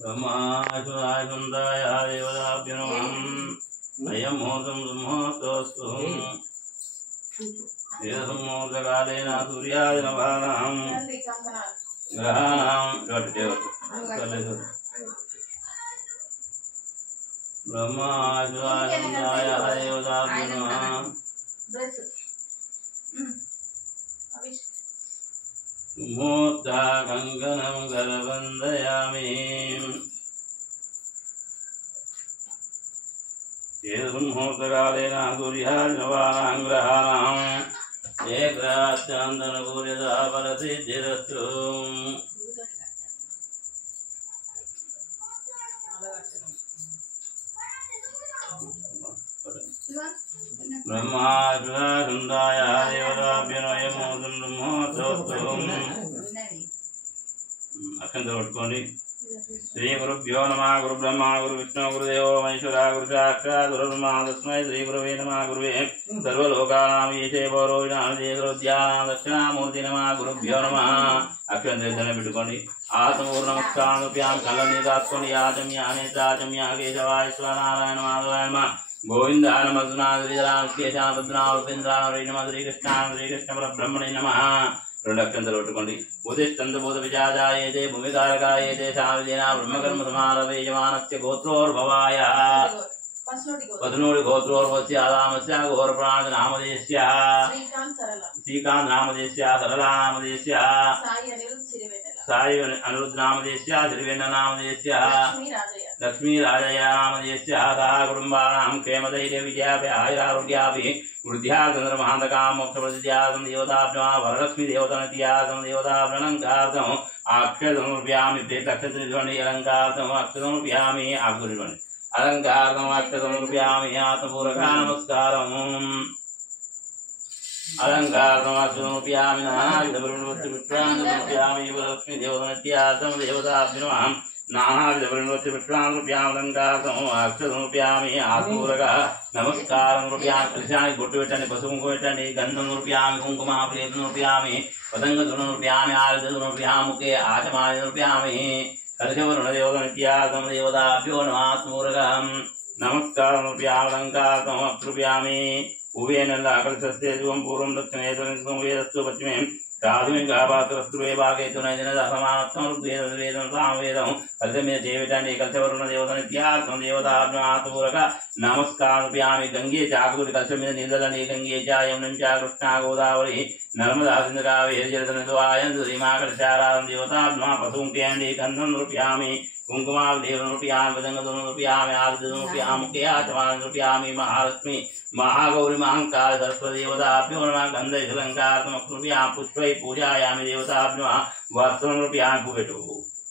ब्रह्माशुराय देवताभ्यो नमः अयं मुहूर्तं सुमुहूर्तोऽस्तु मुहूर्तकालेन सूर्याय नमः ग्रहाणां ब्रह्माशुराय देवताभ्यो नमः मुहूर्ता कंकणं करवन्दयामि मुहूर्तकालेन सूर्याय नवानां ग्रहाणाम् एकराश्चान्दनपूर्यता परसिद्धिरस्तु ब्रह्माशुराय देवताभ्यो नमः ब्रह्मोत्सवस्तु अक्षंतలు పట్టుకోండి श्री गुरुभ्यो नमः गुरु ब्रह्मा गुरु विष्णु गुरुदेवो महेश्वरा गुरु साक्षात् गुरुर्ब्रह्मा तस्मै श्री गुरवे नमः गुरुवे सर्वलोकानां ईशे पौरोहिणादिदेवोद्यानां दक्षिणामूर्ति नमः गुरुभ्यो नमः अक्षंतలు పెట్టుకోండి आत्मपूर्ण नमस्काराभ्यां कल्लनी दास्कोंడి याचम्याने चाचम्या केशवाय स्वानारायण माधवाय नमः गोविंदाय नमः श्रीराम केशान भद्राम उपेन्द्राय नमः श्रीकृष्ण परब्रह्मणे नमः రెండక్షంతలు పట్టుకోండి ఉదిష్టంత భూత విజాజాయేతే భూమికారకాయేతే శావిదేన బ్రహ్మకర్మ సమారభే యజమానస్య గోత్రోర్భవాయ పద్నోడి గోత్రోర్వస్య ఆదామస్య ఘోరప్రాణ నామదేశ్య శ్రీకాంత్ నామదేశ్య సరళా నామదేశ్య సాయి అనిరుద్ధ నామదేశ్య శ్రీవేణ నామదేశ్య लक्ष्मी राजया नामदेश्य कुटुंबानां क्षेमधैर्य विजयाभि आयुरारोग्याभि वृद्ध्यार्थ महान्तकां मोक्षप्रसिद्ध्यार्थं देवताभ्यो वरलक्ष्मी देवतानित्यार्थं देवताभ्यलङ्कार्थम् अक्षतमर्पयामि प्रेतक्षत्रिद्वण्डि अलङ्कार्थम् अक्षतमर्पयामि आकुर्वण्डि अलङ्कार्थम् अक्षतमर्पयामि आत्मपूरका नमस्कारम् अलङ्कार्थम् अक्षतमर्पयामि नानाविधपरिवृत्तिपुष्पाणि लक्ष्मी देवतानित्यार्थं देवताभ्यो नानाविधपरिवृत्तिपुष्पाणि अक्षतमर्पयामि आत्मपूरका नमस्कारं रूपयामि कलशानि बोट्टु पेट्टंడి పసుపు పెట్టండి गंधं रूपयामि कुंकुमाप्लेतं रूपयामि पतंगधूनं रूपयामि आरतिधूनं रूपयामि मुखे आचमानं रूपयामि कलशवरुणदेवतानित्यार्थं देवताभ्यो नमः आत्मपूरकं नमस्कारं रूपयामि अलङ्कारम् अक्षरूपयामि उभयेन कलशस्य शिवं पूर्वं दक्षिणे वेदस्तु पश्चिमे प्राथमिकापात्रस्तुवे भागेतु नैजनसमानत्वं सामवेदं कलशमे देवतानि कलशवरुणदेवतानित्यार्थं देवताभ्यो आत्मपूरक नमस्कारं गंगे चाकुरी कलशमे नीलदलनी गंगे च यमुना च कृष्णा गोदावरी नर्मदा सिंधु कावेरी जलधनद्वयं श्रीमाकलशाराधं देवताभ्यो पशुंकेण्डि गन्धं रूपयामि कुंकुमावलेपनं रूपयामि पतंगधूनं रूपयामि आरतिधूनं रूपयामि मुखे आचमानं रूपयामि महालक्ष्मी महागौरी महांकाल सरस्वती देवताभ्यो नमः गन्धैलङ्कारं रूपयामि पुष्पै पूजायामि देवताभ्यो वस्त्रं रूपयामि पूपेटु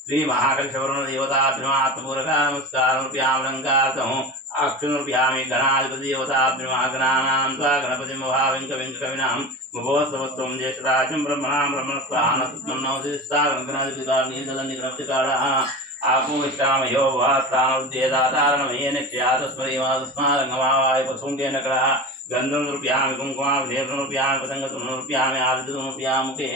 श्री महाकलशवरुण देवताभ्यो आत्मपूरक नमस्कारं रूपयामि अलङ्कारम् अक्षतं रूपयामि गणाधिपति देवताभ्यो गणानां त्वा गणपतिं भावेङ्कविनां महोत्सवस्त्वं ज्येष्ठराजं ब्रह्मणां ब्रह्मणस्वाहानसुत्मं नवतिस्ता गणपतिकार नीलदलनिग्रहतिकारः आपूमिष्टामयो वास्तानुद्येदातारणमयेन ख्यातस्मरीमादस्मारङ्गमावाय पशुङ्केन कलः गन्धं रूपयामि कुङ्कुमावलेपनं रूपयामि पतंगधूनं रूपयामि आरतिधूनं रूपयामि मुखे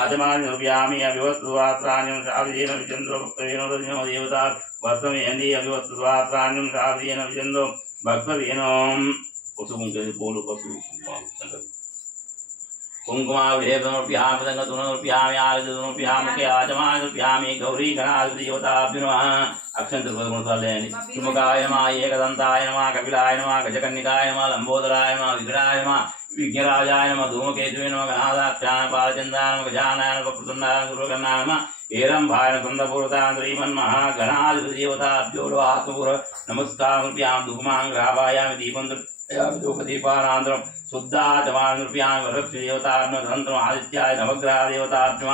आचमानं रूपयामि अभिवस्त्रवास्त्राण्यं श्रावयेन विचन्द्रो भक्तवेनो रजनो देवता वस्त्रमेयन्ति अभिवस्त्रवास्त्राण्यं श्रावयेन विचन्द्रो भक्तवेनो पशुकुङ्के पोलु पशु कुंकुमावलेपनं रूपयामि पतंगधूनं रूपयामि आरतिधूनं रूपयामि मुखे आचमानं रूपयामि गौरी गणाधिपति देवताभ्यो नमः अक्षंतలు 13 సార్లు వేయండి సుముఖాయ నమః ఏకదంతాయ నమః కపిలాయ నమః గజకన్నికాయ నమః లంబోదరాయ నమః విగ్రహాయ నమః విఘ్నరాజాయ నమః ధూమకేతువే నమః గణాదాక్షాయ పాలచంద్రాయ నమః గజానాయ నమః వక్రతుండాయ నమః సూర్యకర్ణాయ నమః ఏరంభాయ సందపూర్వతాయ శ్రీమన్మహా గణాధిపతి దేవతాభ్యో ఆత్మపూర్వ నమస్కారం रूपयामि धूमाङ्ग्रावायामि दीपं धूपदीपानान्तरं शुद्धाचमानं रूपयामि वरलक्ष्मी देवताभ्यो तदनन्तरम् आदित्याय नवग्रह देवताभ्यो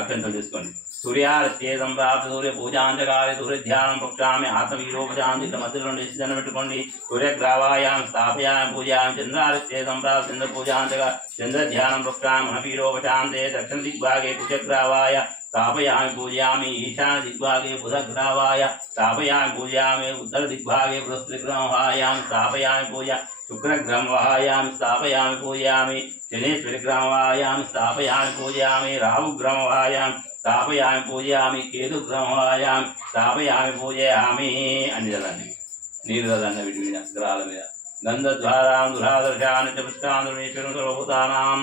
अक्षंतలు తీసుకోండి सूर्यार्चे संप्राप्त सूर्य पूजांचकाले सूर्य ध्याనం पक्षामि आत्मवीरोपशांति मध्य निश्चन పెట్టుకోండి सूर्यग्रावायां स्थापयामि पूजायां चंद्रार्चे संप्राप्त चंद्र पूजांचका चंद्र ध्याనం पक्षामि महावीरोपशांते दक्षिण दिग्भागे कुजग्रावाय स्थापयामि पूजयामि ईशान दिग्भागे बुधग्रावाय स्थापयामि पूजयामि उत्तर दिग्भागे बृहस्पतिग्रावायां स्थापयामि पूजा शुक्रग्रहवायां स्थापयामि पूजयामि शनेश्वरग्रहवायां स्थापयामि पूजयामि राहुग्रहवायां स्थापयामि पूजयामि केतुग्रहवायां स्थापयामि पूजयामि अन्यदलानि नीरदलानि विडिविड ग्रहाల మీద गंधद्वारां दुरादर्शान् च पुष्टान् सर्वभूतानां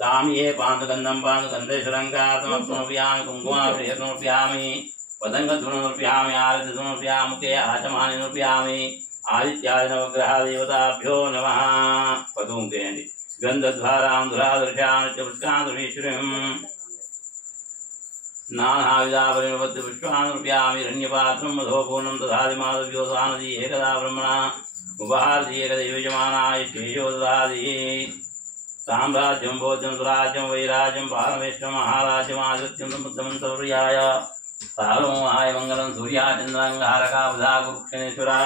तां ये पान्तगन्धं पान्तगन्धेश्वरङ्गातमप्नोप्यामि कुङ्कुमाभिषेकमर्पयामि पतङ्गधूनमर्पयामि आरतिधूनमर्पयामि मुखे आचमानमर्पयामि आदित्यादिनवग्रहदेवताभ्यो नमः पतुंकेयंడి गंधद्वारां दुरादर्शान् च पुष्टान् नानाविधापरिणवत्य पुष्पान् हिरण्यपात्रं मधोपूर्णं दधाति माधव्योसानदी एकदा ब्रह्मणा उपहारति एकदैवयजमानाय शेषो दधाति साम्राज्यं भोज्यं सुराज्यं वैराज्यं पारमेष्ठं महाराज्यम् आदित्यं समुद्रं सौर्याय सार्वभौमाय मङ्गलं सूर्याचन्द्राङ्गारका बुधा गुरुक्षणेश्वरा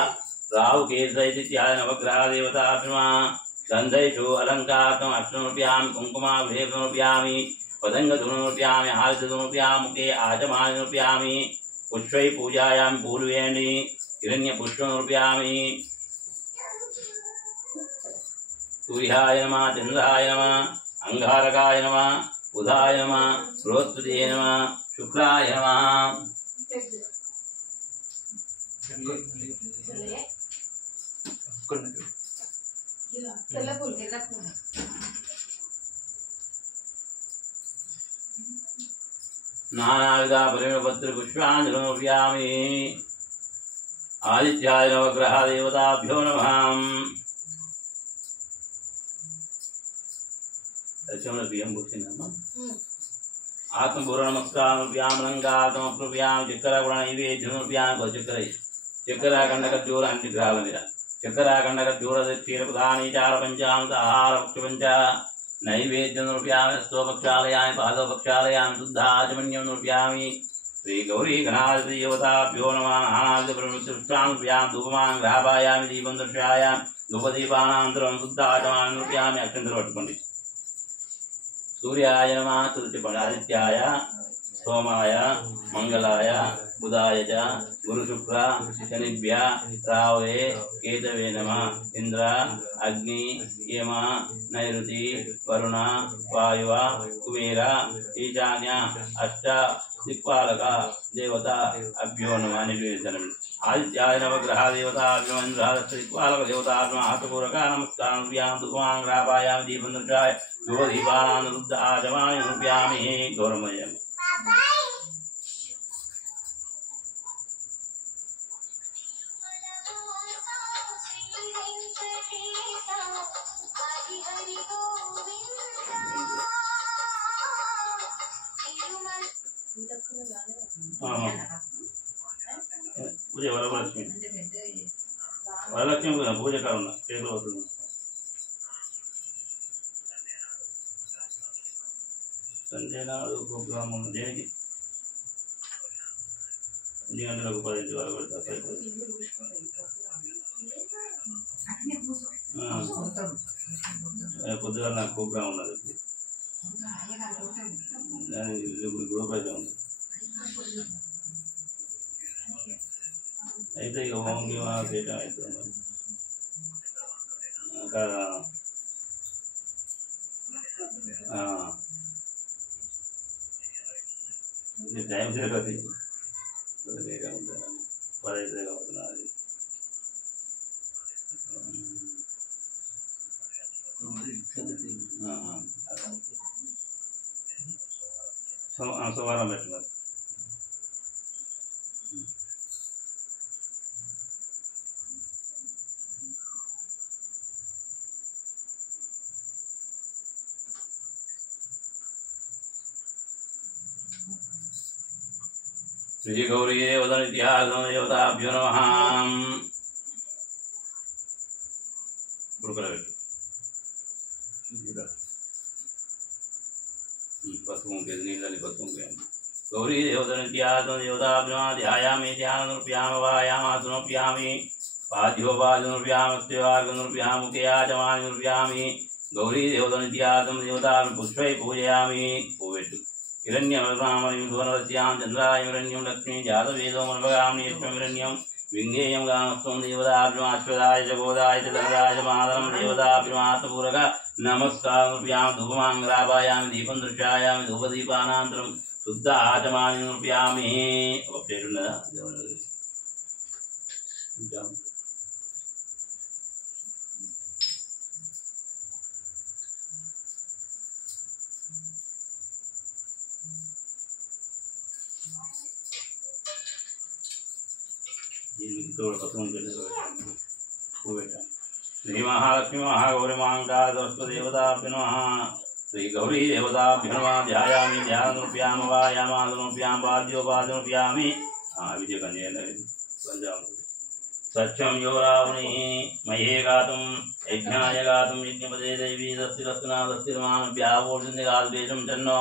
राहुकेतुदैत्यादि नवग्रहदेवताभ्यो गन्धैषु अलङ्कारम् अक्षरमर्पयामि कुङ्कुमाभिषेकमर्पयामि पतङ्गधूनमर्पयामि आरतिधूनमर्पयामि मुखे आचमानमर्पयामि पुष्पै पूजायामि पूर्वेणि हिरण्यपुष्पमर्पयामि सूर्याय नमः चन्द्राय नमः अंगारकाय नमः बुधाय नमः बृहस्पतये नमः शुक्राय नमः नानाविधा परिणपत्र पुष्पान् समर्पयामि आदित्याय नवग्रहदेवताभ्यो नमः आत्मपूर्ण नमस्कार चक्कर नैवेद्यम चक्कर चक्कराखंडकूर अंट ग्रहाल चक्कराखंडकूर क्षीर प्रधानी चार पंचामृत आहार पक्षपंच नैवेद्यम स्तोपक्षालयामि पादपक्षालयामि शुद्धाचमन्यं नृप्यामि श्री गौरी गणाधिपतिदेवताभ्यो नमः नानाविधपुष्पान् धूपमान् ग्रापायामि दीपं दर्शयामि धूपदीपानान्तरं शुद्धाचमानं नृप्यामि अक्षन्तरं पट्टुकोंडि सूर्याय नमः आदित्याय सोमाय मंगलाय बुधाय च गुरुशुक्र शनिभ्य रावे केतवे नमः इंद्र अग्नि यम नैऋति वरुण वायुव कुबेर ईशान्य अष्ट दिक्पालक देवता अभ्यो नमः निर्वेदनम् आदित्याय नवग्रह देवताभ्यो इंद्रादश दिक्पालक देवताभ्यो आत्मपूर्वक नमस्कारान् धूपमान् ग्रापायामि दीपं दर्शयामि धूपदीपानां रुद्ध आचमामि नृप्यामि गौरमयम् पूजा वरलक्ष्मी वरलक्ष्मी पूजा करना చేతులు వస్తుంది సంజయ్ నాడు ప్రోగ్రామ్ ఉంది దేనికి 8 గంటలకు 10 వరకు పెడతారు పొద్దుగా నాకు ప్రోగ్రామ్ ఉన్నది గ్రూప్ అయితే ఉంది అయితే ఇక ఓంగి చేయటం అవుతుంది టైం జరగదు 15 అవుతున్నా అది సోమవారం పెట్టినారు श्री गौरी देवता इतिहास देवताभ्यो नमः पशुओं के नीलनि पशुओं के गौरी देवतनित्यात्म देवताभ्यमा ध्यायामि ध्याननुरूप्याम वायामासुनुरूप्यामि पाद्योपादनुरूप्यामस्त्योर्गनुरूप्यामुखे आचमानुरूप्यामि गौरी देवतनित्यात्म देवताभ्यं पुष्पै पूजयामि पूवेतु हिरण्यवर्णामणिं सुवर्णरस्यां चन्द्राय हिरण्यं लक्ष्मी जातवेदो मनभगामि यक्ष्मं हिरण्यं विङ्गेयं गामस्त्वं देवताभ्यमाश्वदाय च गोदाय च धनदाय च मातरं देवताभ्यमात्मपूरक नमस्कारुभ्यां धूपमाङ्ग्रापायामि दीपं दृश्यायामि धूपदीपानान्तरं शुद्ध आचमानि नृप्यामि अपडेट् श्री महालक्ष्मी महागौरी महांकार सरस्वदेवताभ्यो नमः श्री गौरी देवताभ्यो नमः ध्यायामि ध्यानरूप्याम वायामासुरूप्यां पाद्योपादनुरूप्यामि विजय पंजाब सत्यं यो रावणिः मये गातुं यज्ञाय गातुं यज्ञपदे देवी दस्तिरस्तिनादस्तिर्मानव्यावोर्जन्यगाद्वेषं चन्नो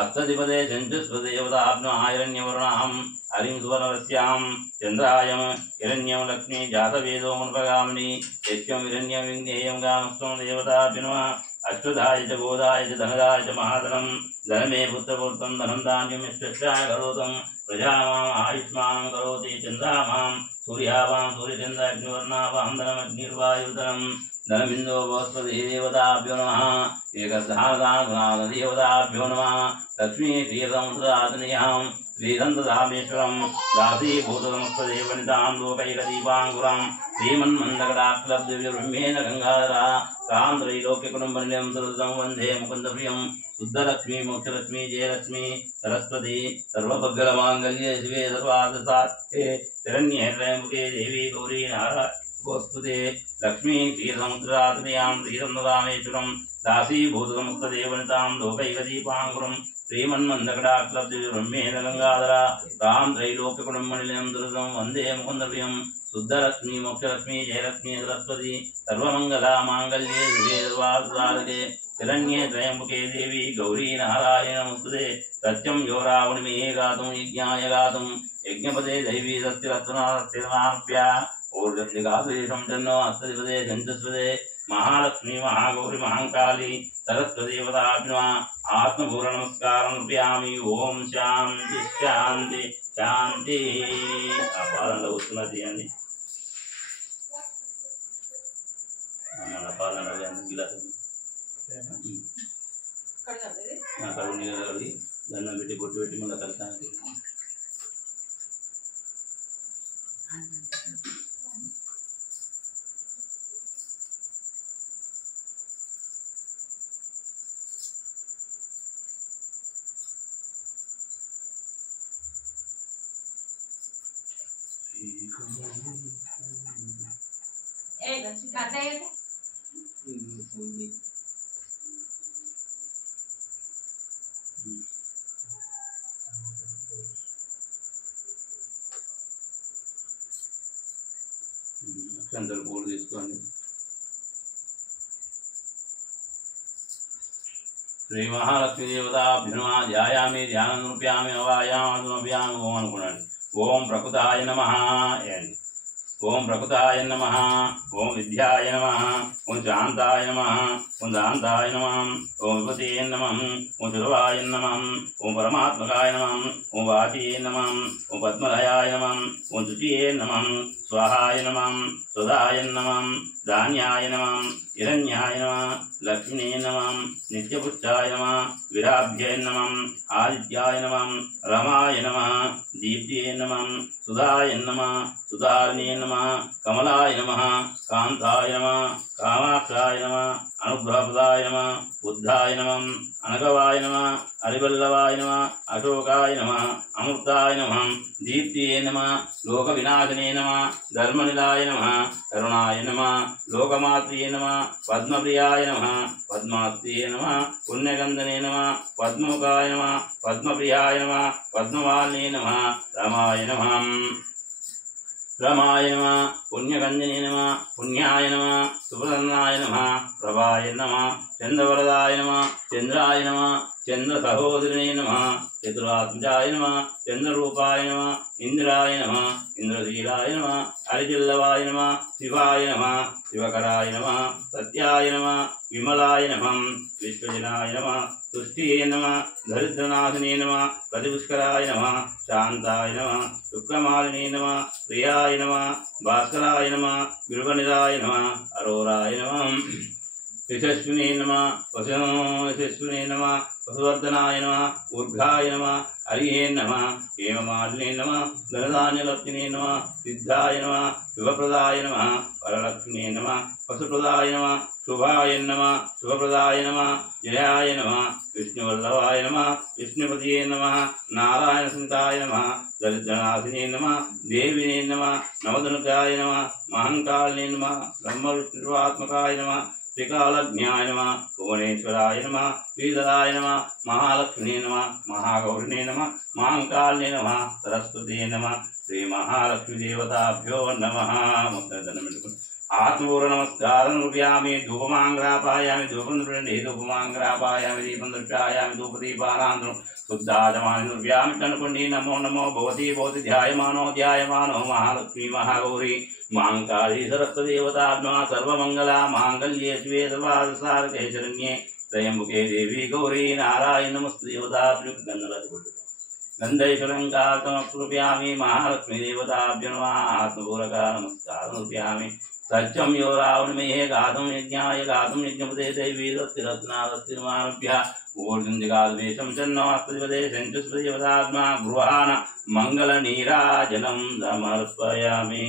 अस्तधिपदे चञ्चस्वदेवताभ्यो हिरण्यवर्णाहं हरिं सुवर्णरस्यां चन्द्रायं हिरण्यं लक्ष्मी जातवेदो मुन्पगामिनी यज्ञं हिरण्यं विज्ञेयं गामस्त्वं देवताभ्यो नमः अश्वधाय च गोदाय च धनदाय च महाधनं धनमे पुत्रपुत्रं धनं धान्यं यश्चाय करोतं प्रजामाम् आयुष्मान् करोति चन्द्रामां सूर्यावां सूर्यचन्द्राग्निवर्णावां धनमग्निर्वायुधनं धनबिन्दो भवस्पति देवताभ्यो नमः एकदधानदेवताभ्यो नमः लक्ष्मी श्रीरसमुद्रातनीयां श्रीरन्तधामेश्वरं दासीभूतसमस्तदेवनितां लोकैकदीपाङ्कुरं श्रीमन्मन्दकटाक्षलब्धविर्ब्रह्मेण गङ्गाधरा तां त्रैलोक्यकुटुम्बनिलयं सुहृदं वन्दे मुकुन्दप्रियं शुद्धलक्ष्मी मोक्षलक्ष्मी जयलक्ष्मी सरस्वती सर्वभद्रमाङ्गल्ये शिवे सर्वार्थसाध्ये शरण्ये त्र्यम्बके देवी गौरी नारायणोस्तुते लक्ष्मी क्षीरसमुद्रातनीयां श्रीरन्तधामेश्वरं दासीभूतसमस्तदेवनितां लोकैकदीपाङ्कुरं श्रीमन्मन्दकटाक्षलब्धविर्ब्रह्मेण गङ्गाधरा तां त्रैलोक्यकुटुम्बनिलयं सुहृदं वन्दे मुकुन्दप्रियं शुद्धलक्ष्मी मोक्षलक्ष्मी जयलक्ष्मी सरस्वती सर्वमङ्गला माङ्गल्ये शिवे सर्वार्थसाधके शरण्ये त्र्यम्बके देवी गौरी नारायणोस्तुते सत्यं यो रावणिमये गातुं यज्ञाय गातुं यज्ञपदे दैवी दस्तिरस्तिनादस्तिर्मानव्या ऊर्जन्यगाद्वेषं चन्नो अस्तधिपदे चञ्चस्वदे महालक्ष्मी महागौरी महाकाली सरस्वदेवताभ्यो आत्मपूर्णनमस्कारं नृप्यामि ओम शांति शांति शांति पालनలో వస్తున్నా తీయండి మన పాలనలో గిలాస్ కడుగు నీళ్ళు కడిగి దండం పెట్టి బొట్టు పెట్టి మళ్ళీ కలిసానికి అక్షంతలు పూలు తీసుకోండి శ్రీ మహాలక్ష్మీ దేవతాభ్యో నమః ధ్యాయామి ధ్యాననురూప్యామి అవాయామాసనురూప్యామి ఓం అనుకున్నాను ఓం ప్రకృతాయ నమః ఓం ప్రకృతాయ నమః ఓం విద్యాయ నమః ఓం శాంతాయ నమః ఓం దాంతాయ నమః ఓం విపతయే నమః ఓం సురవాయ నమః ఓం పరమాత్మకాయ నమః ఓం వాచయే నమః ఓం పద్మలయాయ నమః ఓం శుచియే నమః స్వాహాయ నమః సుధాయ నమః ధాన్యాయ నమః హిరణ్యాయ నమః లక్ష్మీ నమః నిత్యపుష్టాయ నమః విరాభ్యై నమః ఆదిత్యాయ నమః రమాయ నమః దీప్తియే నమః సుధాయ నమః సుధారిణే నమః కమలాయ నమః కాంతాయ నమః కామాక్షాయ నమః అనుగ్రహప్రదాయ నమః బుద్ధాయ నమః అనగవాయ నమః హరివల్లభాయ నమః అశోకాయ నమః అమృతాయ నమః దీప్తియే నమః లోక వినాశనే నమః ధర్మనిలాయ నమః కరుణాయ నమః లోకమాత్రియే నమః పద్మప్రియాయ నమః పద్మాస్త్రియే నమః పుణ్యగంధనే నమః పద్మముఖాయ నమః పద్మప్రియాయ నమః పద్మవాల్నే నమః రమాయ నమః రమాయ నమః పుణ్యగంజనే నమః పుణ్యాయ నమః సుప్రసన్నాయ నమః ప్రభాయ నమః చంద్రవరదాయ నమః చంద్రాయ నమః చంద్ర సహోదరినే నమః చతురాత్మజాయ నమః చంద్రరూపాయ నమః ఇంద్రాయ నమః ఇంద్రశీలాయ నమః హరిజిల్లవాయ నమః శివాయ నమః శివకరాయ నమః సత్యాయ నమః విమలాయ నమః విశ్వజనాయ నమః తుష్టియే నమః దరిద్రనాశినే నమః ప్రతిపుష్కరాయ నమః శాంతాయ నమః శుక్రమాలినే నమః ప్రియాయ నమః భాస్కరాయ నమః బిల్వనిరాయ నమః అరోరాయ నమః యశస్వినే నమః యశస్వినే నమః వసువర్ధనాయ నమః ఊర్ఘాయ నమః హరియే నమః హేమమాలినే నమః ధనధాన్యలక్ష్మినే నమః సిద్ధాయ నమః శుభప్రదాయ నమః వరలక్ష్మినే నమః వసుప్రదాయ నమః శుభాయ నమః శుభప్రదాయ నమః జయాయ నమః విష్ణువల్లభాయ నమః విష్ణుపతియే నమః నారాయణ సంతాయ నమః దరిద్రనాశినే నమః దేవినే నమః నవదుర్గాయ నమః మహంకాళినే నమః బ్రహ్మవిష్ణుర్వాత్మకాయ నమః త్రికాలజ్ఞాయ నమః భువనేశ్వరాయ నమః శ్రీధరాయ నమః మహాలక్ష్మినే నమః మహాగౌరినే నమః మహంకాళినే నమః సరస్వతీయే నమః శ్రీ మహాలక్ష్మీ దేవతాభ్యో నమః. ఆత్మపూర్వ నమస్కారం రూపయామి ధూపమాంగ్రాపాయామి ధూపం దృఢండి ధూపమాంగ్రాపాయామి దీపం దృష్టాయామి ధూపదీపానాంతరం శుద్ధాచమాని నృప్యామి అనుకోండి. నమో నమో భవతి భవతి ధ్యాయమానో మహాలక్ష్మీ మహాగౌరి మాంకాళీ సరస్వదేవతాత్మా సర్వమంగళ మాంగళ్యే శివే సర్వాసారకే శరణ్యే త్రయంబకే దేవి గౌరీ నారాయణ నమస్తే దేవతాభ్యో గంధైశ్వరంకాతమృప్యామి మహాలక్ష్మీ దేవతాభ్యో నమః. ఆత్మపూర్వక నమస్కారం రూపయామి. సత్యం యో రావణమేహే గాతుం యజ్ఞాయ గాతుం యజ్ఞపదే దైవీరస్తిరత్నాదస్తిర్మానుభ్య ఊర్జం జగాదేశం చన్నమస్తిపదేశం చ స్వదేవతాత్మా గృహాణ మంగళ నీరాజనం సమర్పయామి.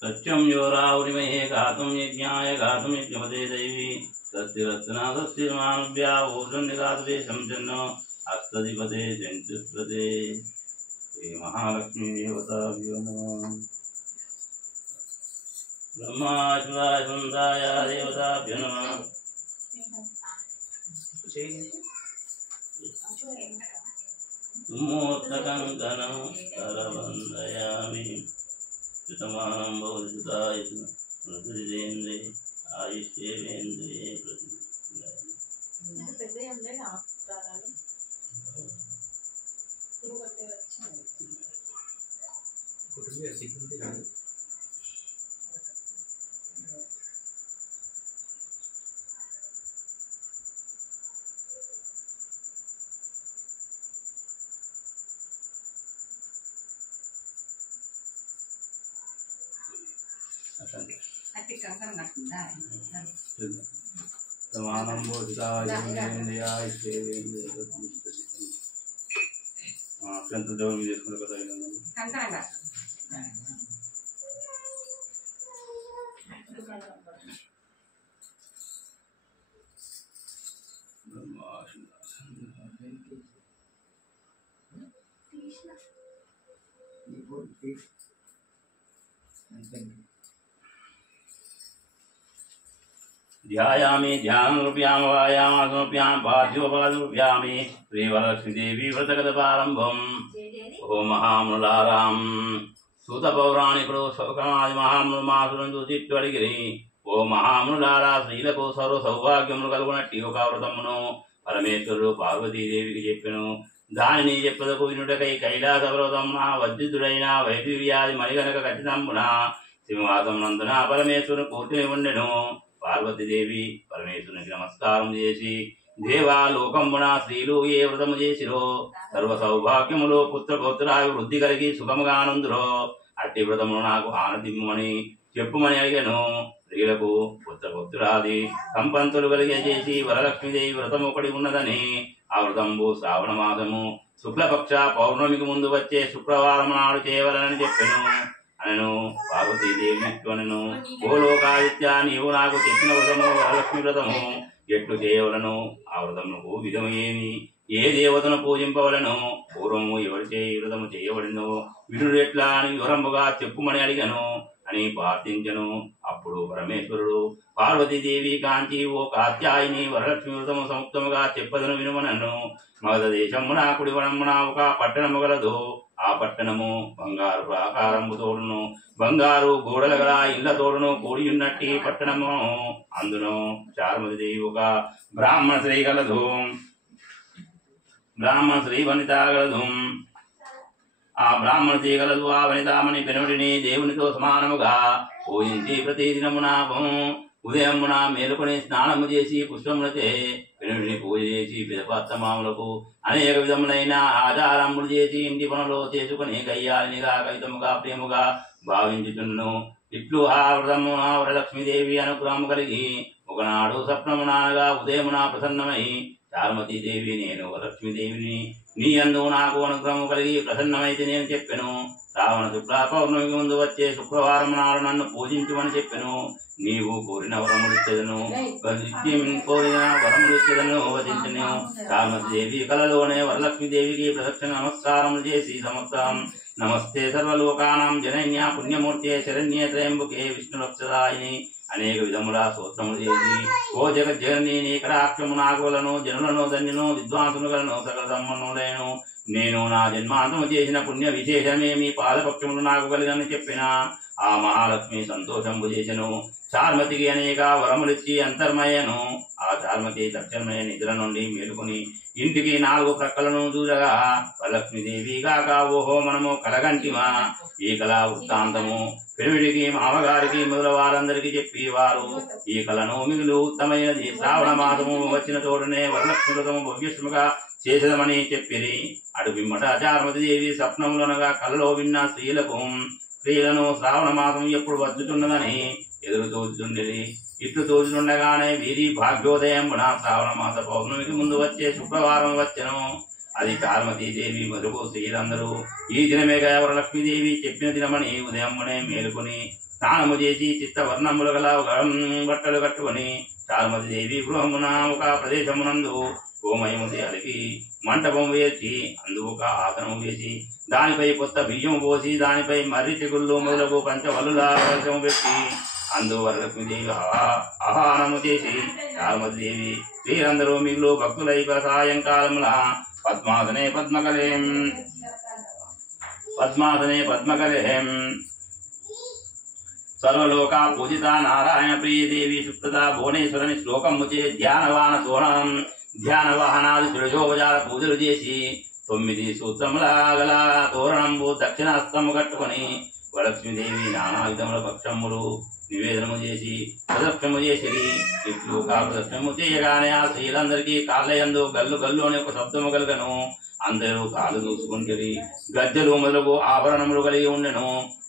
సత్యం యో రావణమేహే గాతుం యజ్ఞాయ గాతుం యజ్ఞపదే దైవీ సస్తిరత్నాదస్తిర్మానుభ్య ఊర్జం జగాదేశం చన్నో అష్టధిపదే జంతుస్పదే శ్రీ మహాలక్ష్మీ దేవతాభ్యో నమః. బ్రహ్మాశ్వరాయ సుందాయ దేవతాభ్యో నమః. మూర్తకంకణం కరవందయామి. శతమానం భవతి సుతాయ ప్రతిదేంద్రే ఆయుష్యేంద్రే సమానం అత్యంత జోరు చేసుకునే కదా. ध्यायामि ध्यानरूप्यां वायामासनरूप्यां पाद्योपादरूप्यामि श्रीवरलक्ष्मीदेवी व्रतगतपारम्भम्. ओं महामृलारां सूतपौराणिकुడు సౌకమాది మహామృమాసురందు చిట్టడిగిరి. ఓ మహామృలారా స్త్రీలకు సర్వ సౌభాగ్యములు కలుగునట్టి ఒక వ్రతమును పరమేశ్వరుడు పార్వతీదేవికి చెప్పెను. దానిని చెప్పదకు వినుటకై కైలాస వ్రతమున వద్యుతుడైన వైద్యువ్యాధి మణిగనక ఖచ్చితంబున సింహాసం నందున పరమేశ్వరుడు కూర్చుని ఉండెను. పార్వతీదేవి పరమేశ్వరునికి నమస్కారం చేసి, దేవా లోకమున స్త్రీలు ఏ వ్రతము చేసిరో సర్వ సౌభాగ్యములు పుత్రపౌత్రావి వృద్ధి కలిగి సుఖముగానందురో అట్టి వ్రతమును నాకు ఆనతిమ్మని చెప్పుమని అడిగాను. స్త్రీలకు పుత్రపౌత్రాది సంపంతులు కలిగే చేసి వరలక్ష్మీదేవి వ్రతం ఒకటి ఉన్నదని, ఆ వ్రతంబు శ్రావణ మాసము శుక్లపక్ష పౌర్ణమికి ముందు వచ్చే శుక్రవారం నాడు చేయవలనని చెప్పెను అనను. పార్వతీదేవి అనను, ఓ లోకాదిత్య, నీవు నాకు చెప్పిన వ్రతము వరలక్ష్మి వ్రతము ఎట్లు చేయవలను? ఆ వ్రతమునకు విధము ఏమి? ఏ దేవతను పూజింపవలను? పూర్వము ఎవరి చేయి వ్రతము చేయబడినో వినుడు ఎట్లా అని వివరముగా చెప్పుమని అడిగాను. అని ప్రార్థించెను. అప్పుడు పరమేశ్వరుడు పార్వతీదేవి కాంచి ఓ కాత్యాయిని వరలక్ష్మి వ్రతము సముక్తముగా చెప్పదను వినుమనను. మగధ దేశమున కుడివనమున ఒక పట్టణము గలదు. ఆ పట్టణము బంగారు ప్రాకారము తోడును బంగారు గోడల గల ఇళ్ల తోడును కూడి ఉన్నట్టి పట్టణము. అందును చారుమతి దేవి ఒక బ్రాహ్మణ స్త్రీ గలదు. బ్రాహ్మణ స్త్రీ వనిత గలదు. ఆ బ్రాహ్మణ స్త్రీ గలదు. ఆ వనితామణి పెనుడిని దేవునితో సమానముగా పూజించి ప్రతిదినమున ఉదయమున మేలుకొని స్నానము చేసి పుష్పములచే పెనుడిని పూజ చేసి పిదపాత్తమాములకు అనేక విధములైన ఆచారములు చేసి ఇంటి పనులు చేసుకుని గయ్యాలినిగా కవితముగా ప్రేముగా భావించుచుండును. ఇట్లు ఆ వ్రతమున వరలక్ష్మీదేవి అనుగ్రహము కలిగి ఒకనాడు స్వప్నమునానగా ఉదయమున ప్రసన్నమై చారుమతీదేవి నేను వరలక్ష్మీదేవిని నీ యందు నాకు అనుగ్రహము కలిగి ప్రసన్నమైతే నేను చెప్పెను. శ్రావణ శుక్ల పౌర్ణమికి ముందు వచ్చే శుక్రవారం నాడు నన్ను పూజించుమని చెప్పెను. నీవు కోరిన వరములిచ్చేదను కోరిన వరములిచ్చేదను వచించను. చారుమతీదేవి కలలోనే వరలక్ష్మీదేవికి ప్రదక్షిణ నమస్కారములు చేసి సమస్తం నమస్తే సర్వలోకానాం జనన్య పుణ్యమూర్తే శరణ్యే త్రయంబకే విష్ణురక్షదాయిని అనేక విధముల స్తోత్రములు చేసి ఓ జగజ్జనని నీ కటాక్షము నాకులను జనులను ధన్యును విద్వాంసునులను సకల సమ్మనులైను. నేను నా జన్మాంతము చేసిన పుణ్య విశేషమే మీ పాదపక్షములు నాకు కలిగని చెప్పిన. ఆ మహాలక్ష్మి సంతోషంబు చేసెను. చారుమతికి అనేక వరములిచ్చి అంతర్మయ్యను. ఆ చారుమతి తక్షణమే నిద్ర నుండి మేలుకొని ఇంటికి 4 ప్రక్కలను చూడగా వరలక్ష్మీదేవి కాక ఓహో మనము కలగంటిమా. ఈ కళా వృత్తాంతము పెరుమిడికి మామగారికి మొదల వారందరికీ చెప్పి వారు ఈ కళను మిగులు ఉత్తమైనది శ్రావణ మాసము వచ్చిన తోడనే వరలక్ష్మి వ్రతము భవ్యశ్రమగా చేసేదమని చెప్పిరి. అటు పిమ్మట చారుమతీదేవి స్వప్నములనగా కలలో విన్న స్త్రీలను శ్రావణ మాసం ఎప్పుడు వచ్చుతున్నదని ఎదురు తోచుచుండేది. ఇట్లు తోచుతుండగానే వీరి భాగ్యోదయం శ్రావణ మాస పౌర్ణమికి ముందు వచ్చే శుక్రవారం వచ్చెను. అది చారుమతీదేవి మొదలు స్త్రీలందరూ ఈ దినమేగా వరలక్ష్మీదేవి చెప్పిన దినమని ఉదయమునే మేలుకొని స్నానము చేసి చిత్తవర్ణములు గల బట్టలు కట్టుకొని చారుమతీదేవి గృహమున ఒక ప్రదేశమునందు గోమయముది అలికి మంటపం వేసి అందు ఒక ఆసనము వేసి దానిపై కొత్త బియ్యం పోసి దానిపై మర్రి తెగుళ్ళు మొదలగు పంచవల్లుల కలశము పెట్టి అందు వరలక్ష్మీదేవి ఆహారము చేసి చారుమతీదేవి స్త్రీలందరూ మిగులు భక్తులై సాయంకాలముల పద్మాసనే పద్మకలేం సర్వలోక పూజిత నారాయణ ప్రియదేవి సుప్రద భువనేశ్వరని శ్లోకముచే ధ్యానవాహనాది సురజోపచార పూజలు చేసి 9 సూత్రముల గల తోరణంబు దక్షిణాస్తము కట్టుకొని వరలక్ష్మీదేవి నానా విధముల పక్షములు నివేదనము చేసి ప్రదక్షిణము చేసిరి. ఇట్లు ప్రదక్షిణము చేయగానే ఆ స్త్రీలందరికీ కాళ్ళయందు గల్లు గల్లు అనే ఒక శబ్దము కలగను. అందరూ కాళ్ళు దూసుకుంటారు. గజ్జలు మొదలగు ఆభరణములు కలిగి ఉండెను.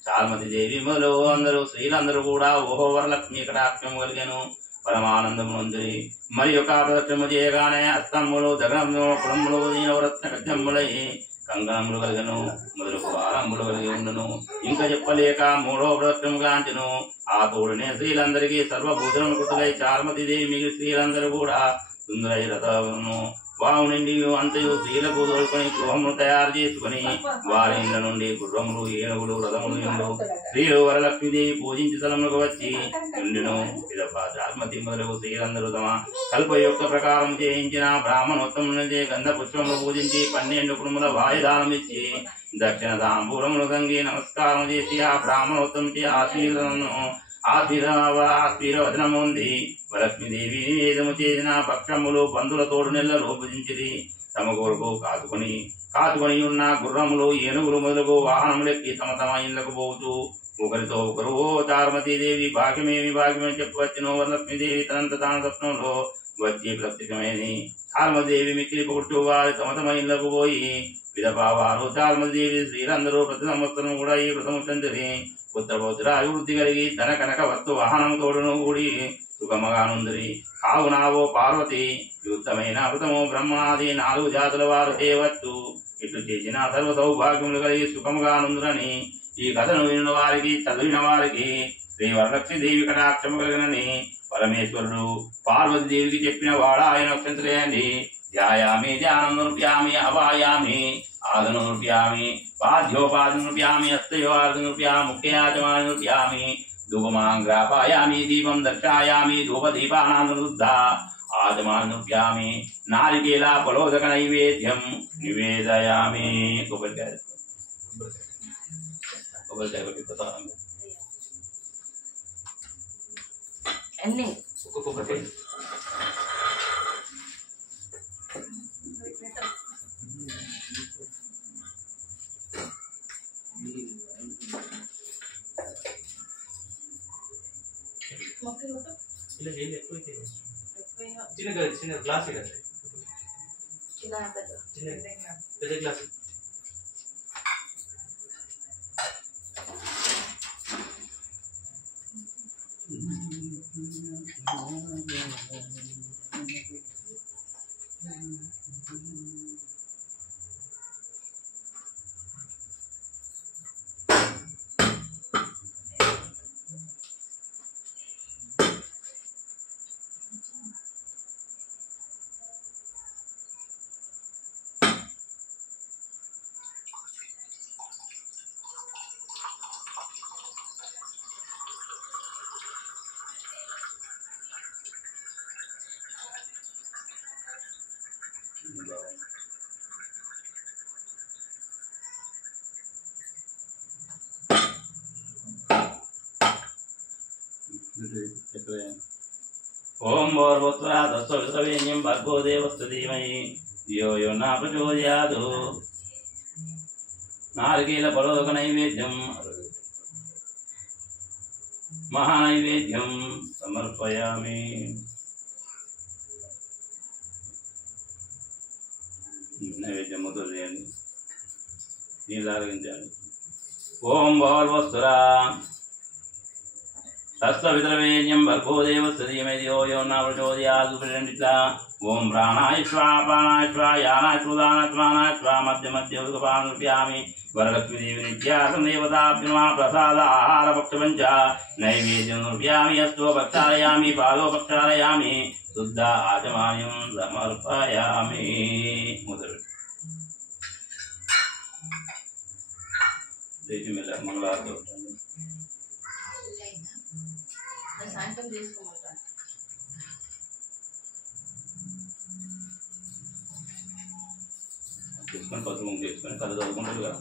చారుమతీదేవి మొదలు అందరూ స్త్రీలందరూ కూడా ఓహో వరలక్ష్మి కటాక్షము కలిగాను. పరమానందము నొందిరి. మరి యొక్క ప్రదక్షిణము చేయగానే అస్తములు దగనములు కులములు దీనవరత్న కజ్జములై కంకణములు కలిగను మొదలకు ఆరంభులు కలిగి ఉండను. ఇంకా చెప్పలేక 3వ ప్రదక్షిణము గాంచెను. ఆ తోడునే స్త్రీలందరికీ సర్వభూషణము కృతులై చారుమతీదేవి మిగిలి స్త్రీలందరూ కూడా సుందరై రథమును వావు నుండి అంతయు స్త్రీలకు తోడుకొని గృహమును తయారు చేసుకుని వారి ఇండ్ల నుండి గుర్రములు ఏనుగులు రథములు ఎండు స్త్రీలు వరలక్ష్మీదేవి పూజించి స్థలములకు వచ్చి ఉండిను. పిదప చారుమతి మొదలగు స్త్రీలందరూ తమ కల్ప యొక్క ప్రకారం చేయించిన బ్రాహ్మణోత్తములచే గంధ పుష్పములు పూజించి 12 కుడుముల వాయుదానం ఇచ్చి దక్షిణ తాంబూలములు సంగి నమస్కారం చేసి ఆ బ్రాహ్మణోత్తముకి ఆశీర్వచనము ఉంది. వరలక్ష్మీదేవి నివేదము చేసిన పక్షములు బంధుల తోడు నెలలో భుజించిరి. తమ కొరకు కాచుకొని ఉన్న గుర్రములు ఏనుగులు మొదలగు వాహనములెక్కి తమ తమ ఇళ్లకు పోతూ ఒకరితో ఒకరు ఓ చారుమతీదేవి భాగ్యమేమి చెప్పవచ్చును. వరలక్ష్మీదేవి తనంత తాను స్వప్నంలో వచ్చి ప్రత్యేకమైనది. చారుమతీదేవి మిక్కిలి పొగుడుతూ వారు తమ తమ ఇళ్లకు పోయి పిదపావారు చారుమతీదేవి స్త్రీలందరూ ప్రతి సంవత్సరం కూడా ఈ వ్రతము చెందిరి. పుత్రపౌత్ర అభివృద్ధి కలిగి ధన కనక వస్తు వాహనము తోడును కూడి సుఖమగానుందిరి. కావునావో పార్వతి యుక్తమైన వ్రతము బ్రహ్మాది 4 జాతుల వారు చేయవచ్చు. ఇట్లు చేసిన సర్వ సౌభాగ్యములు కలిగి సుఖముగానుందురని ఈ కథను వినిన వారికి చదివిన వారికి శ్రీ వరలక్ష్మీదేవి కటాక్షము కలిగినని పరమేశ్వరుడు పార్వతీదేవికి చెప్పిన వాడా ఆయన నక్షత్రేయండి. ధ్యాయామి ధ్యానం నృప్యామి అవాయామి आदनुर्प्यामि पाद्योपादनुर्प्यामि हस्तयोर्नुर्प्यामि मुख्याचमानुर्प्यामि धूपमाङ्ग्रापयामि दीपं दर्शयामि धूपदीपानानुरुद्धा आचमानुर्प्यामि नारिकेला फलोदक नैवेद्यं निवेदयामि कोबरकाय ఎన్ని कोबरकाय చిన్న గ్లాస్ పెద్ద గ్లాస్ ओम भूर्भुवस्सुवः तत्सवितुर्वरेण्यं भर्गो देवस्य धीमहि धियो यो न प्रचोदयात् नारिकेलफलोदक नैवेद्यं महानैवेद्यं समर्पयामि नैवेद्यं मुद्रयामि नीलारगिंचामि ओम भूर्भुवस्सुवः तत्सवितुर्वरेण्यं भर्गो देवस्य धीमहि धियो यो न प्रचोदयात् ओम प्राणाय स्वाहा प्राणाय स्वाहा यानाय सुदानाय प्राणाय स्वाहा मध्य मध्य उदकपानुर्प्यामि वरलक्ष्मी देवी नित्यासं देवताभ्यो नमः प्रसाद आहार पक्षपञ्च नैवेद्यं निर्प्यामि हस्तो प्रक्षालयामि पादो प्रक्षालयामि शुद्ध आचमनीयं समर्पयामि देशि में मंगलारती సాయంత్రం తీసుకోమంటాను తీసుకొని పసుపు చేసుకొని కథ చదువుకుంటారు కదా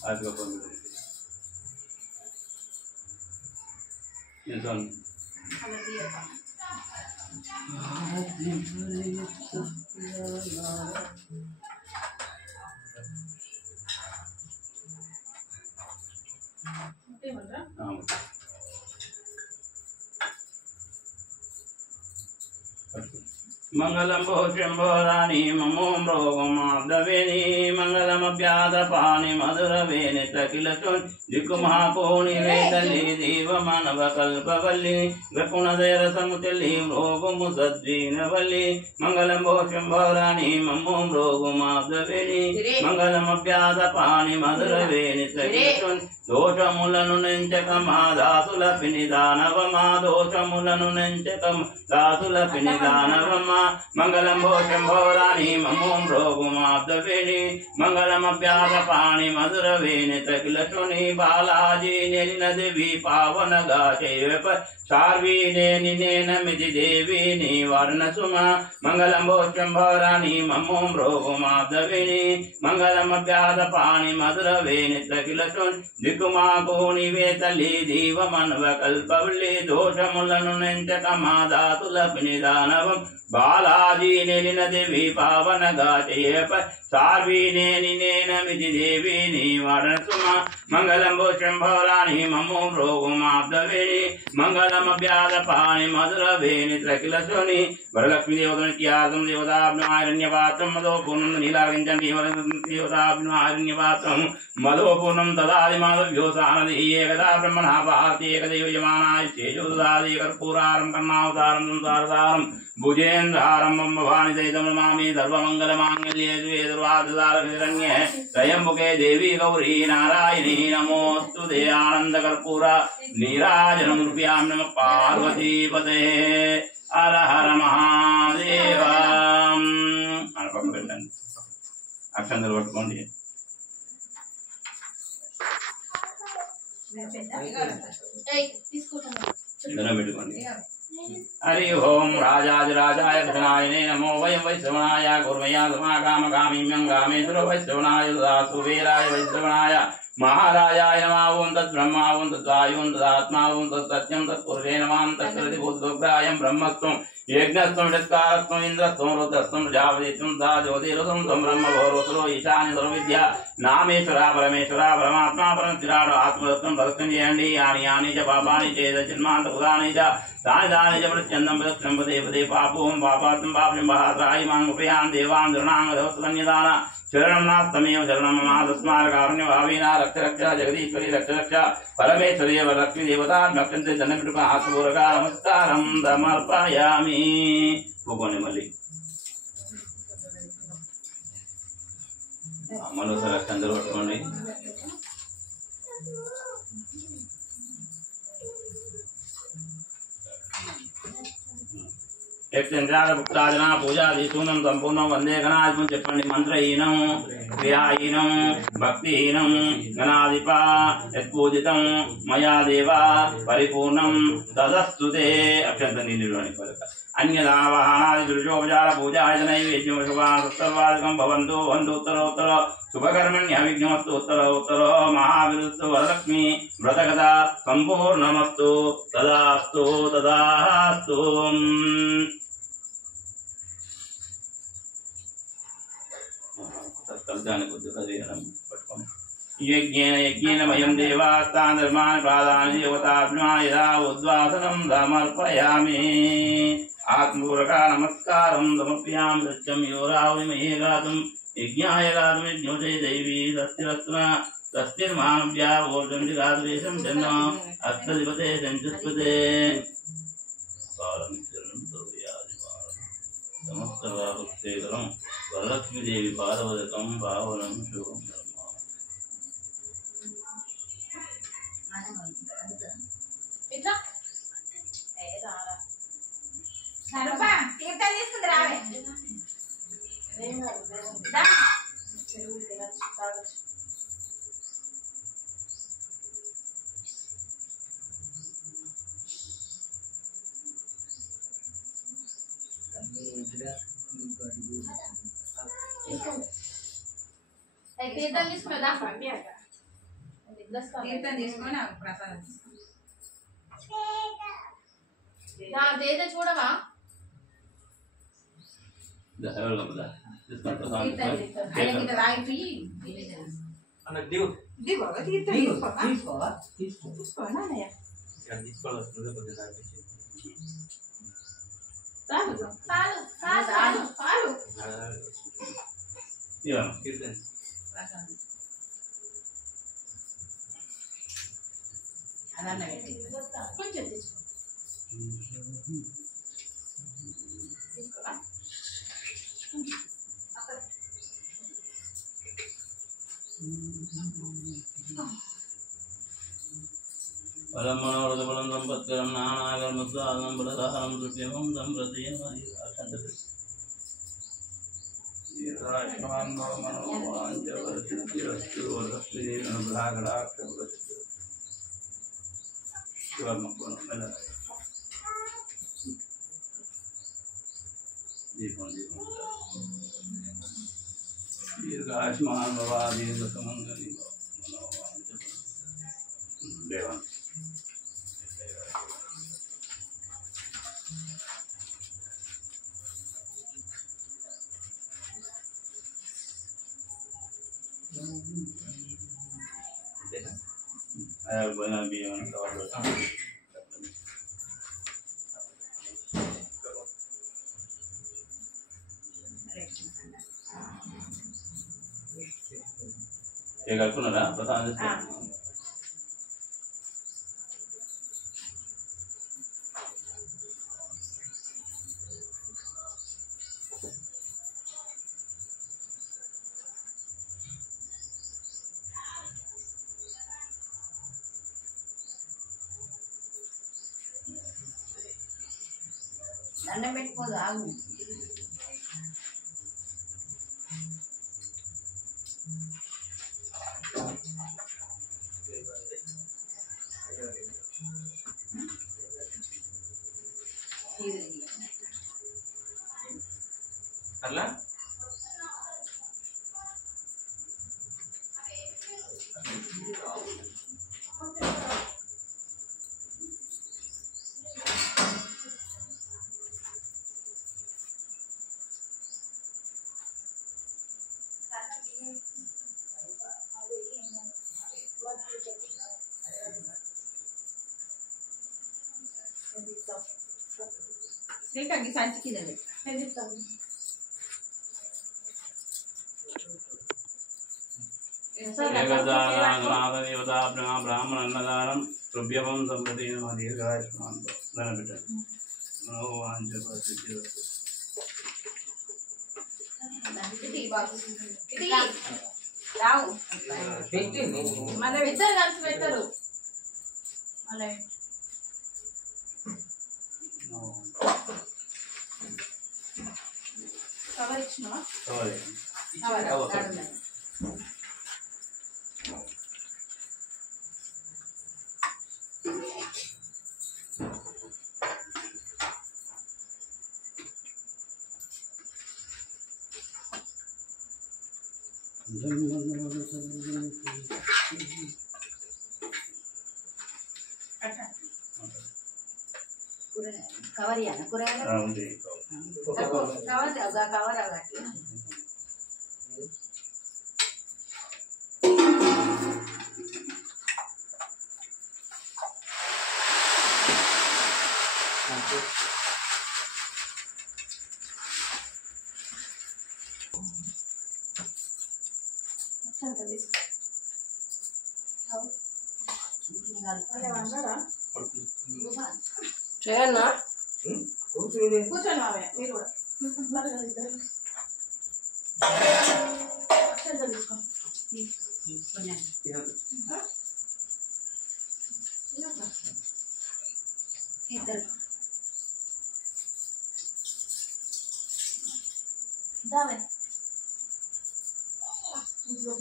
आज का फोन इंसान मंगलम भोष्यंभो रानी ममो मृगमादवेनी मंगलमप्यादपानि मधुरवेनि तकिलचुन दिक्कुमहाकोणि वेदल्ली देव मानव कल्पवल्ली गकुणदयर समुचल्ली मृगमुसज्जीनवल्ली मंगलम भोष्यंभो रानी ममो मृगमादवेनी मंगलमप्यादपानि मधुरवेनि तकिलचुन दोषमुలను నెంచకమా దాసులపిని దానవమా దోషములను నెంచకం దాసులపిని దానవమా మంగళం భోషంభో రాణి మమోం రోగుమాబ్దవేణి మంగళమప్యాదపాణి మధురవేణి తకిలశుని బాలాజీ నెలిన దేవి పావనగా చేవ శార్వీనేని నేనమిది దేవిని వర్ణసుమ మంగళం భోషంభో రాణి మమోం రోగుమాబ్దవేణి మంగళమప్యాదపాణి మధురవేణి తకిలశుని దిక్కుమాకోని వేతలి దీవమన్వ కల్పవల్లి దోషములను నెంచకమా దాతులపిని దానవం బాలాజీ నెలిన దేవి పావనగా చేయ सार्वीनेनिनेनमिति देवीनि वर्णसुम मंगलम भूषंभौराणि ममो भ्रोगुमाब्दवेणि मंगलमव्यादपाणि मधुरवेणि त्रकिलस्वनि वरलक्ष्मी देवतनित्यादं देवताभ्यमारण्यपात्रं मधोपूर्णं नीलागिञ्चन्ति देवताभ्यमारण्यपात्रं मधोपूर्णं ददाति माधव्यो सानदि एकदा ब्रह्मणः पार्ति एकदैव यमानाय तेजोददाति कर्पूरारं कर्णावतारं संसारसारं भुजेन्द्रहारं मम भवानि सहितं नमामि सर्वमङ्गलमाङ्गल्ये शिवे सर्वार्थसाधकशरण्ये त्र्यम्बके देवी गौरी नारायणी नमोऽस्तुते आनन्दकर्पूर नीराजनं रूपयामि नमः पार्वतीपते हर हर महादेव పక్కన పెట్టండి అక్షంతలు పట్టుకోండి దండం పెట్టుకోండి हरि ओम राजाधिराजाय कृष्णाय नमो वयं वैश्रवणाय कुर्मया समाकामकामीम्यं कामेश्वरो वैश्रवणाय ददातु वीराय वैश्रवणाय महाराजाय नमः ओं तद्ब्रह्मा ओं तद्वायुं तदात्मा ओं तत्सत्यं तत्पुरुषे नमः तत्सरति भूतग्रायं ब्रह्मस्त्वं यज्ञस्त्वं षट्कारस्त्वं इन्द्रस्त्वं रुद्रस्त्वं प्रजापतित्वं सा ज्योतिरसं त्वं ब्रह्म भोरोत्तरो ईशान्य सर्वविद्या नामेश्वरा परमेश्वरा परमात्मा परमविराट आत्मतत्त्वं प्रदक्षिणं చేయండి यानि यानि च पापानि चेत् जन्मान्तपुराणि च तानि तानि च प्रत्यन्तं प्रदक्षिणं पदे पदे पापों पापात्मं पापं महात्रायि मां उपयान् देवान् दृढाङ्गधवस्तकन्यदान शरणं नास्तमेव शरणं मम तस्मात् कारुण्यभावेना रक्ष रक्ष जगदीश्वरी रक्ष रक्ष परमेश्वरी वरलक्ष्मी देवता नक्षन्ते जन्मपितृका आत्मपूर्वका नमस्कारं समर्पयामि भगवाने मल्ली మరోసారి అక్షంతలు పట్టుకోండి యక్షంత్రాజన పూజాదీశూనం సంపూర్ణం వందే గణాధిపం చెప్పండి మంత్రహీనం క్రియాహీనం భక్తిహీనం గణాధిప యత్పూజితం మయా దేవ పరిపూర్ణం తదస్తుతే అక్షంత నీళ్ళలోని పలక అన్యదావాహనాది దుర్యోపచార పూజాయ నైవేద్యం శుభాసర్వాదికం భవంతు వంతు ఉత్తరోత్తర శుభకర్మణ్య విఘ్నమస్తు ఉత్తర ఉత్తర మహావిరుస్తు వరలక్ష్మి వ్రతగత సంపూర్ణమస్తు తదాస్తు తదాస్తు यज्ञेन मयं देवास्तान् धर्मान् प्रादान् देवताभ्यः यदा उद्वासनं समर्पयामि आत्मपूर्वका नमस्कारं समर्पयामि सत्यं यो रावणिमहे गातुं यज्ञाय गातुं यज्ञोते दैवी सस्तिरस्त्रा सस्तिर्मानव्या वोर्जं जिगातुरेशं जन्म अस्तधिपते सञ्चस्पते समस्तभावक्षेकरं वरलक्ष्मीदेवी पादवदकं पावनं शुभं తీర్థం తీసుకున్నదా తీర్థం తీసుకొని ప్రసాదం తీర్థం చూడవా కొంచెం తీసుకో बलं मनोरथबलं संपत्करं नानागर्मस्वादं बलधारं सुप्यमं सम्प्रत्ययं अक्षन्तते दीर्घायुष्मान् भव मनोवाञ्छवरसिद्धिरस्तु वरलक्ष्मीदेवनुग्रहाकटाक्षप्रसिद्धिः शिवमक्वनं दीपं दीपं दीर्घायुष्मान् भव दीर्घसुमङ्गली भव मनोवाञ्छवरसिद्धिः देवान् బియ్యం కలుపుకున్నారా ప్రసాదం దండం పెట్టుకోదు ఆగు అట్లా శ్రీకాకి సంచికి ఇదండి బ్రాహ్మణన్నదానం రుభ్యవం సంపతి దీర్ఘాయుష్మాన్ పెట్టండి రావు మళ్ళీ ఇద్దరు కలిసి పెట్టరు అలా కవర్ ఇచ్చినావా కవర్ ఇవ్వాలి కూరగాయలు కవర్ కవర్ అవ్వట్లేదు చేయన్నా కూర్చోండి మావయ్య మీరు కూడా ఇద్దరు దావే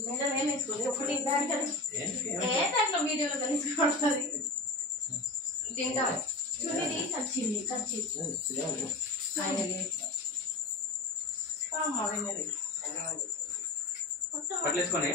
మెడల్ ఏం వేసుకోండి ఒకటి దానికి ఏ దాంట్లో వీడియోలో కలిసి పడుతుంది తింటావా చూడండి ఖర్చింది పట్లేసుకొని